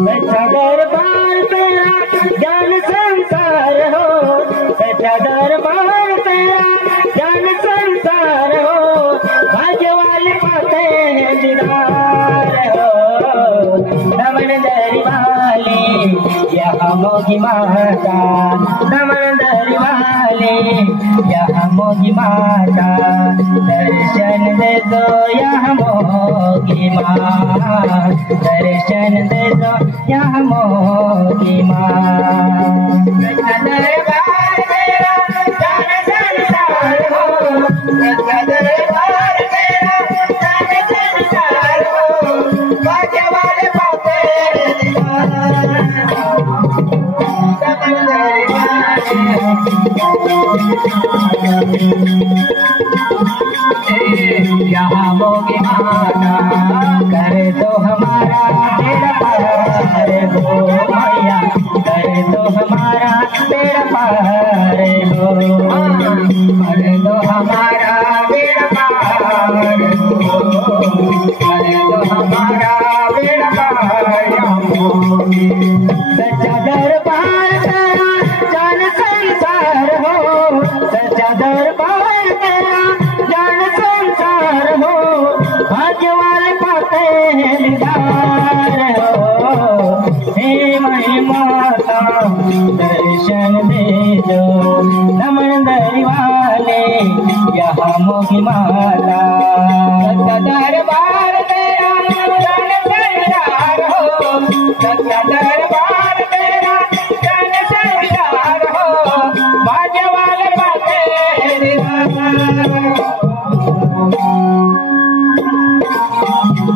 सच्चा दरबार तेरा ज्ञान संसार हो, सच्चा दरबार तेरा ज्ञान संसार हो, भाग्य वाले पाते हैं दीदार हो। नमन दरी वाले यहाँ मोगी माता, नमन दरी वाले यहाँ मोगी माता, दर्शन दे दो यहाँ मोगी माँ, दर्शन दे दो यहाँ मोगी माँ। सच्चा दरबार तेरा ज्ञान संसार हो, सच्चा दरबार तेरा ज्ञान संसार हो, भाग्य वाले पाते यहाँ मोगी माता, कर दो हमारा बेड़ा पार हो मैया, कर दो हमारा बेड़ा पार हो, कर दो हमारा बेड़ा पार हो, कर दो हमारा बेड़ा पार हो। सच्चा दरबार तेरा जान संसार हो, सच्चा दरबार तेरा जान संसार हो, भाग्य वाले पाते हैं दीदार हो। हे मई माता दर्शन दे दो, नमन दरी वाले यहाँ मोगी माता। सच्चा दरबार तेरा जान संसार हो, सच्चा दरबार तेरा जान संसार हो, भाग्य वाले पाते हैं दीदार हो।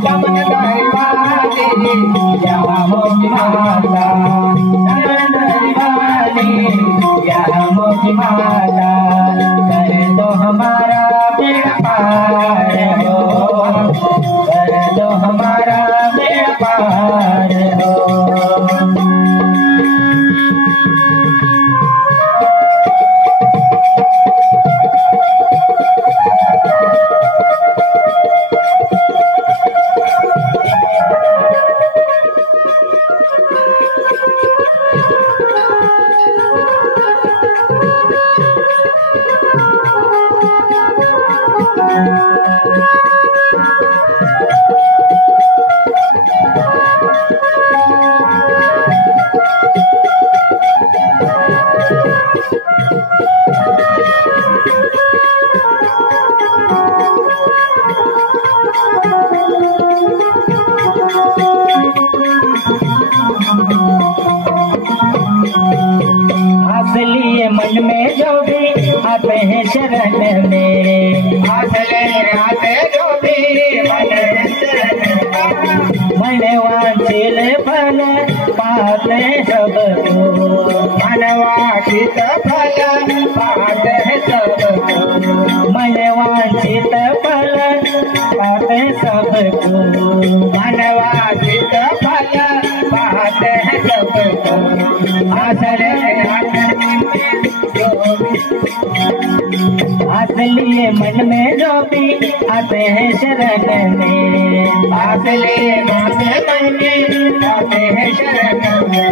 नमन दरी वाले यहाँ मोगी माता, नमन दरी वाले यहाँ मोगी माता, कर दो हमारा बेड़ा पार हो, कर दो हमारा बेड़ा पार हो। लिए मन में जो भी आते हैं शरण में, आते जो भी मन वांछित फल पाते सबको, मन वांछित फल पाते सबको, मन वांछित फल पाते सबको, मन वांछित फल पाते सबको। लिए मन में जो भी आते हैं शरण में, लिए मन में आते हैं शरण में,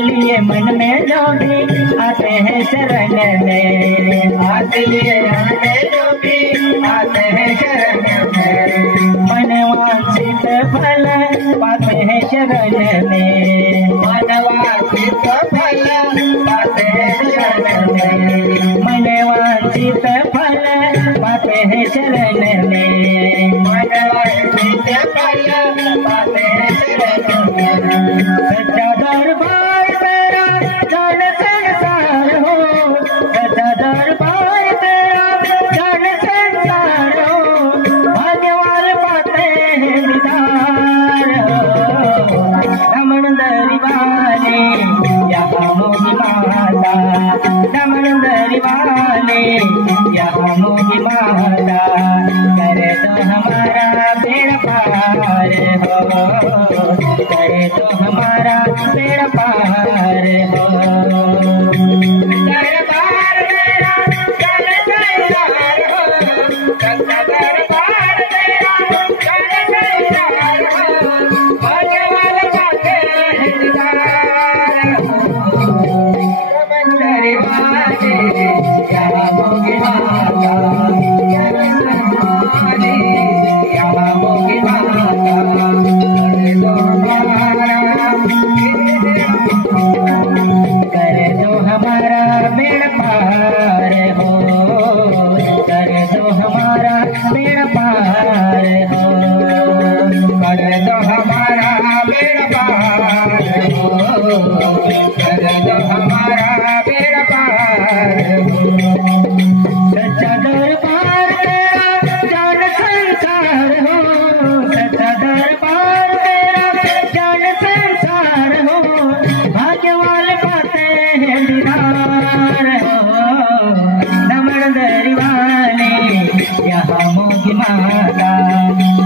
लिए मन में जो भी आते हैं शरण में, लिए जो भी आते हैं शरण में, मन वांछित फल पाते हैं शरण में, मन वांछित फल पाते हैं शरण में, मन वांछित फल पाते हैं शरण में, मन वांछित फल पाते हैं शरण में। सच्चा दरबार तेरा जान संसार हो, सच्चा दरबार तेरा जान संसार हो, भाग्य वाले पाते हैं दीदार हो। नमन दरी वाले यहाँ कर दो हमारा बेड़ा पार हो, कर दो हमारा बेड़ा पार हो, कर दो हमारा बेड़ा पार हो, कर दो हमारा बेड़ा पार हो। सच्चा दरबार तेरा जान संसार हो, सच्चा दरबार तेरा जान संसार हो, भाग्य वाले पाते हैं दीदार हो। नमन दरबारे यहाँ मोगी माता,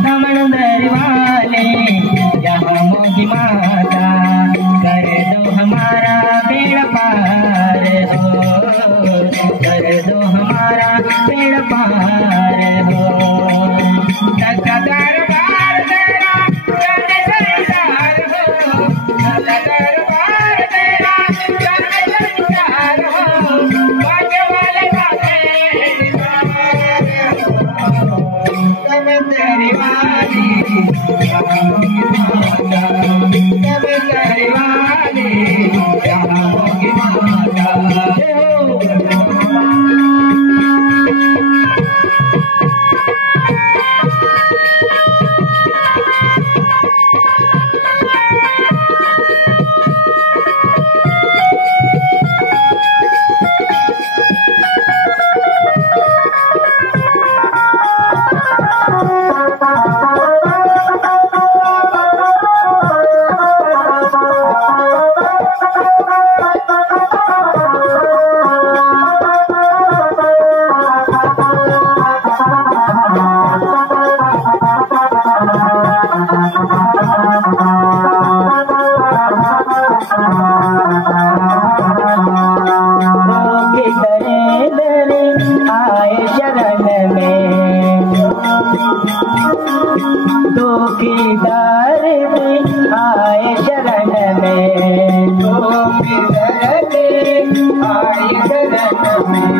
नमन दरबारे यहाँ मोगी माता, कर दो हमारा बेड़ा पार हो, कर दो हमारा बेड़ा पार हो। सच्चा दरबार तेरा जान संसार हो, सच्चा दरबार तेरा जान संसार हो, भाग्य वाले पाते हैं दीदार हो। सब तेरी वाली यहाँ मोगी माता, सब तेरी वाली यहाँ मोगी माता। दुखीदार में आए शरण में, दुखीदार में आए शरण में,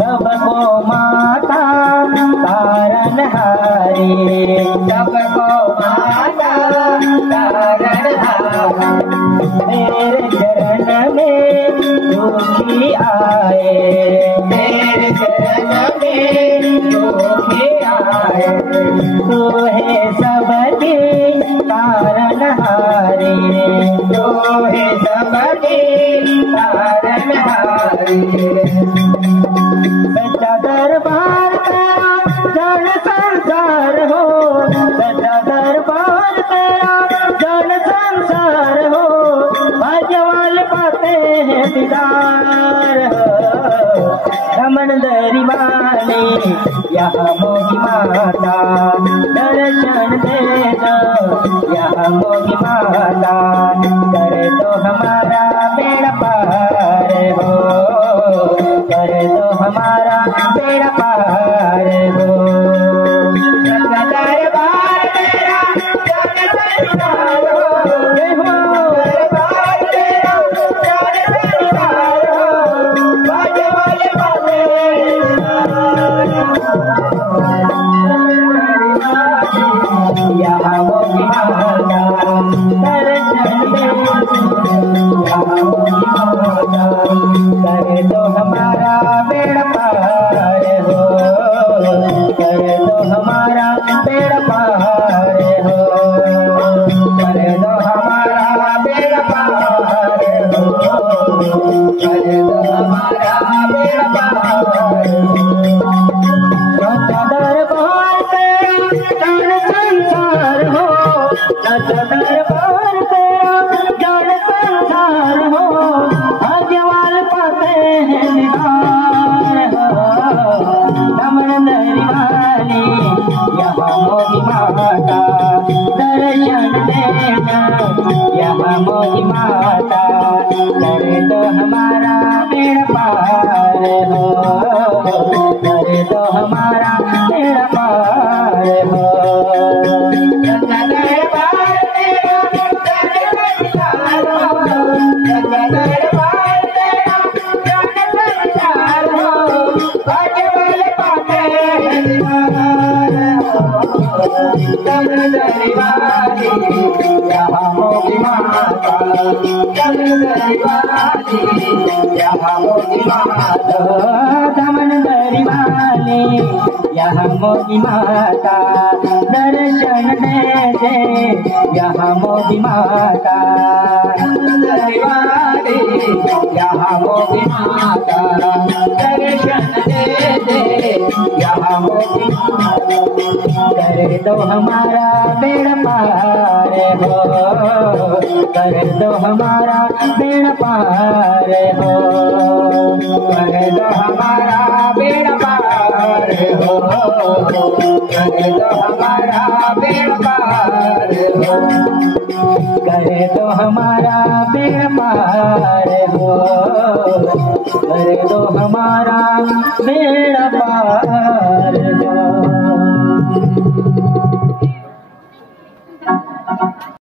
सबको माता तारनहारी, सबको माता तारनहारी। मेरे चरण में दुखी आए, मेरे चरण में दुखी आए, तू है सबके तारनहारी, तू है सबके तारनहारी। सच्चा दरबार तेरा जान संसार हो, सच्चा दरबार तेरा जान संसार हो, भाग्य वाले पाते हैं दीदार हो। रमन दरबारे यहाँ मोगी माता, दर्शन दे दो यहाँ मोगी माता, कर दो हमारा बेड़ा पार हो, कर दो हमारा बेड़ा पार हो। सच्चा दरबार तेरा जान संसार हो, दरबार तेरा जान संसार हो, भाग्य वाले पाते हैं यहाँ मोगी माता, दर्शन दे यहाँ मोगी माता, कर दो हमारा बेड़ा पार हो, कर दो हमारा बेड़ा पार हो, कर दो हमारा बेड़ा पार हो, कर दो हमारा बेड़ा पार हो। सच्चा दरबार तेरा जान संसार हो, सच्चा दरबार तेरा जान संसार हो, भाग्य वाले पाते हैं दीदार हो। नमन दरबारी यहाँ मोगी माता, दर्शन देना यहाँ मोगी माता, कर दो हमारा बेड़ा पार हो, कर दो हमारा बेड़ा पार हो। सच्चा दरबार तेरा जान संसार हो, सच्चा दरबार तेरा जान संसार हो, भाग्य वाले पाते हैं दीदार हो। सब दरबारी यहाँ मोगी माता, समंदरी वाली यहाँ मोदी माता समंदरी वाली यहाँ मोदी माता दर्शन दे दे यहाँ मोदी माता समंदरी वाली यहाँ मोदी माता दर्शन दे दे यहाँ मोदी माता कर दो हमारा बेड़ा पार हो कर दो हमारा बेड़ा पार हो कर दो हमारा बेड़ा पार हो कर दो हमारा बेड़ा पार हो कर दो हमारा बेड़ा पार हो कर दो हमारा बेड़ा पार हो